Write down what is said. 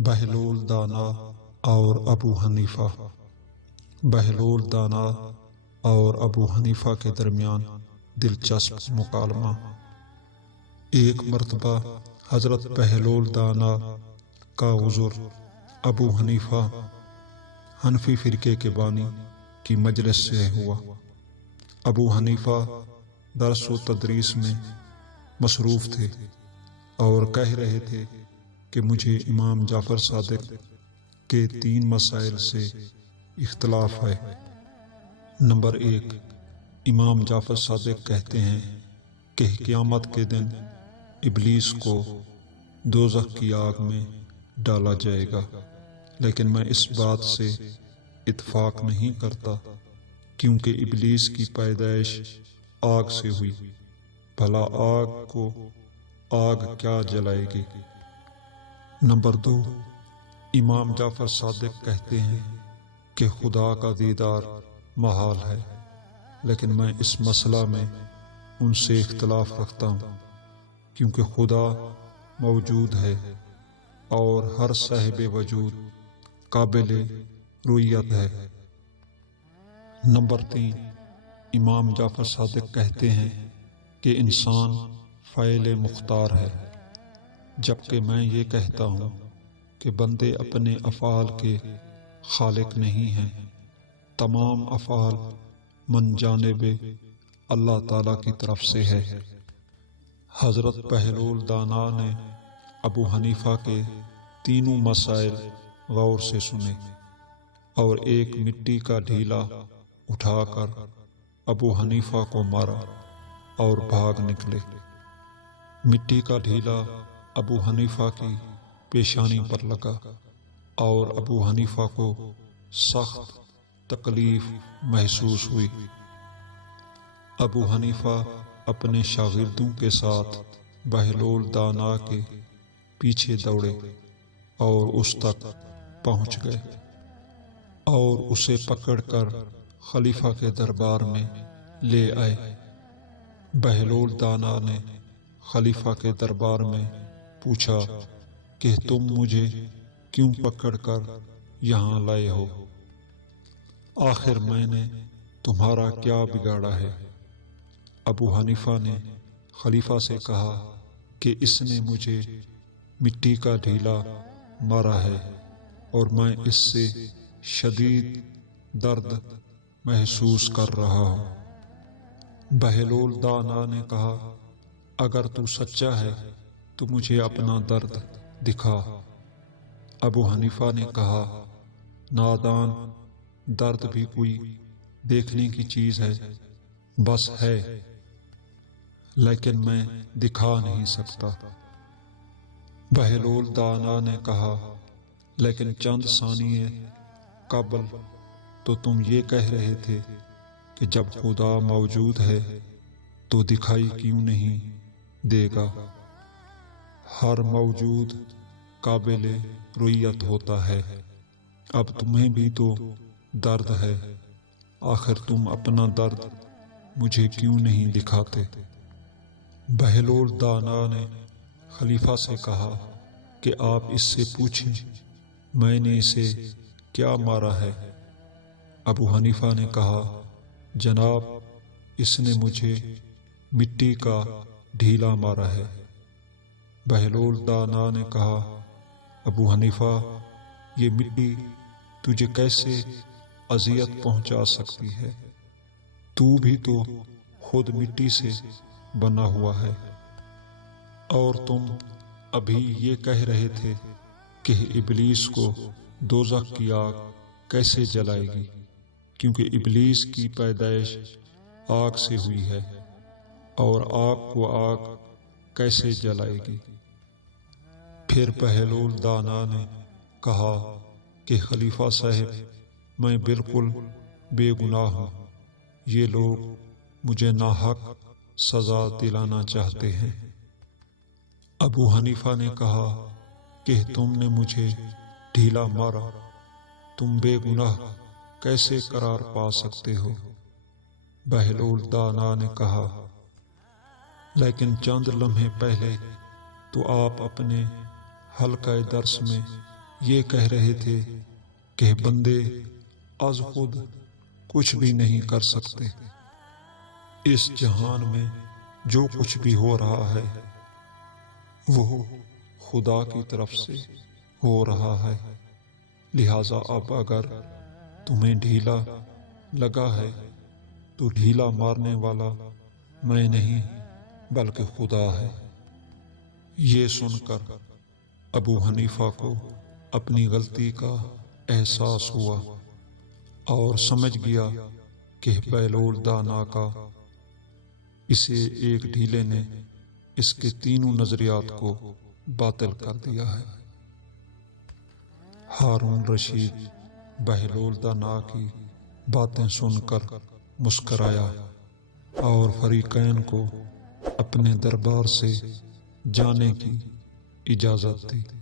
بہلول دانا اور ابو حنیفہ۔ بہلول دانا اور ابو حنیفہ کے درمیان دلچسپ مکالمہ۔ ایک مرتبہ حضرت بہلول دانا کا عذر ابو حنیفہ حنفی فرقے کے بانی کی مجلس سے ہوا۔ ابو حنیفہ درس و تدریس میں مصروف تھے اور کہہ رہے تھے کہ مجھے امام جعفر صادق کے 3 مسائل سے اختلاف ہے۔ نمبر 1، امام جعفر صادق کہتے ہیں کہ قیامت کے دن ابلیس کو دوزخ کی آگ میں ڈالا جائے گا، لیکن میں اس بات سے اتفاق نہیں کرتا کیونکہ ابلیس کی پیدائش آگ سے ہوئی، بھلا آگ کو آگ کیا جلائے گی۔ نمبر 2، امام جعفر صادق کہتے ہیں کہ خدا کا دیدار محال ہے، لیکن میں اس مسئلہ میں ان سے اختلاف رکھتا ہوں کیونکہ خدا موجود ہے اور ہر صاحب وجود قابل رؤیت ہے۔ نمبر 3، امام جعفر صادق کہتے ہیں کہ انسان فاعل مختار ہے، جبکہ میں یہ کہتا ہوں کہ بندے اپنے افعال کے خالق نہیں ہیں، تمام افعال من جانب اللہ تعالیٰ کی طرف سے ہے۔ حضرت بہلول دانا نے ابو حنیفہ کے تینوں مسائل غور سے سنے اور ایک مٹی کا ڈھیلا اٹھا کر ابو حنیفہ کو مارا اور بھاگ نکلے۔ مٹی کا ڈھیلا ابو حنیفہ کی پیشانی پر لگا اور ابو حنیفہ کو سخت تکلیف محسوس ہوئی۔ ابو حنیفہ اپنے شاگردوں کے ساتھ بہلول دانا کے پیچھے دوڑے اور اس تک پہنچ گئے اور اسے پکڑ کر خلیفہ کے دربار میں لے آئے۔ بہلول دانا نے خلیفہ کے دربار میں پوچھا کہ تم مجھے کیوں پکڑ کر یہاں لائے ہو؟ آخر میں نے تمہارا کیا بگاڑا ہے؟ ابو حنیفہ نے خلیفہ سے کہا کہ اس نے مجھے مٹی کا ڈھیلا مارا ہے اور میں اس سے شدید درد محسوس کر رہا ہوں۔ بہلول دانا نے کہا اگر تو سچا ہے تو مجھے اپنا درد دکھا۔ ابو حنیفہ نے کہا نادان، درد بھی کوئی دیکھنے کی چیز ہے، بس ہے، لیکن میں دکھا نہیں سکتا۔ بہلول دانا نے کہا لیکن چند ثانیے قبل تو تم یہ کہہ رہے تھے کہ جب خدا موجود ہے تو دکھائی کیوں نہیں دے گا؟ ہر موجود قابل رؤیت ہوتا ہے، اب تمہیں بھی تو درد ہے، آخر تم اپنا درد مجھے کیوں نہیں دکھاتے؟ بہلول دانا نے خلیفہ سے کہا کہ آپ اس سے پوچھیں میں نے اسے کیا مارا ہے۔ ابو حنیفہ نے کہا جناب، اس نے مجھے مٹی کا ڈھیلا مارا ہے۔ بہلول دانا نے کہا ابو حنیفہ، یہ مٹی تجھے کیسے اذیت پہنچا سکتی ہے؟ تو بھی تو خود مٹی سے بنا ہوا ہے، اور تم ابھی یہ کہہ رہے تھے کہ ابلیس کو دوزخ کی آگ کیسے جلائے گی، کیونکہ ابلیس کی پیدائش آگ سے ہوئی ہے، اور آگ کو آگ کیسے جلائے گی؟ پھر بہلول دانا نے کہا کہ خلیفہ صاحب، میں بالکل بے گناہ ہوں، یہ لوگ مجھے ناحق سزا دلانا چاہتے ہیں۔ ابو حنیفہ نے کہا کہ تم نے مجھے ڈھیلا مارا، تم بے گناہ کیسے قرار پا سکتے ہو؟ بہلول دانا نے کہا لیکن چند لمحے پہلے تو آپ اپنے حلقہ درس میں یہ کہہ رہے تھے کہ بندے از خود کچھ بھی نہیں کر سکتے، اس جہان میں جو کچھ بھی ہو رہا ہے وہ خدا کی طرف سے ہو رہا ہے، لہٰذا اب اگر تمہیں ڈھیلا لگا ہے تو ڈھیلا مارنے والا میں نہیں بلکہ خدا ہے۔ یہ سن کر ابو حنیفہ کو اپنی غلطی کا احساس ہوا اور سمجھ گیا کہ بہلول دانا کا اسے ایک ڈھیلے نے اس کے تینوں نظریات کو باطل کر دیا ہے۔ ہارون رشید بہلول دانا کی باتیں سن کر مسکرایا اور فریقین کو اپنے دربار سے جانے کی اجازت دی۔